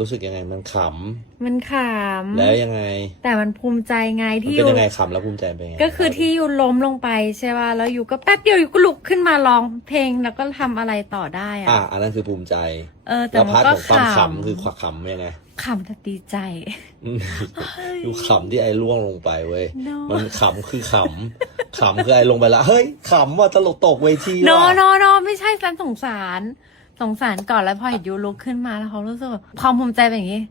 รู้สึกยังไง มันขมันขำแล้วยังไงำแต่มันภูมิใจไงมันที่เป็นยูยังไงขำแล้วภูมิใจเป็นยังไงก็คือที่ยูล้มลงไปใช่ป่ะแล้วยูก็แป๊บเดียวยูก็ลุกขึ้นมาร้องเพลงแล้วก็ทำอะไรต่อได้อะอะอันนั้นคือภูมิใจเออ แต่แล้วมัพานร์ทก็ของความขขำคือความขำยังไงำขำแต่ดีใจอืมดูขำที่ไอ้ล่วงลงไปเว้ย No มันขำคือขำ ขำคือไอ้ลงไปละเฮ้ยขำว่ะตลกตกเวทีโนว่ะโนโนไม่ใช่ฉันสงสาร สงสารก่อนแล้วพอเห็นยูลุกขึ้นมาแล้วเขารู้สึกแบบความภูมิใจเป็นอย่างนี้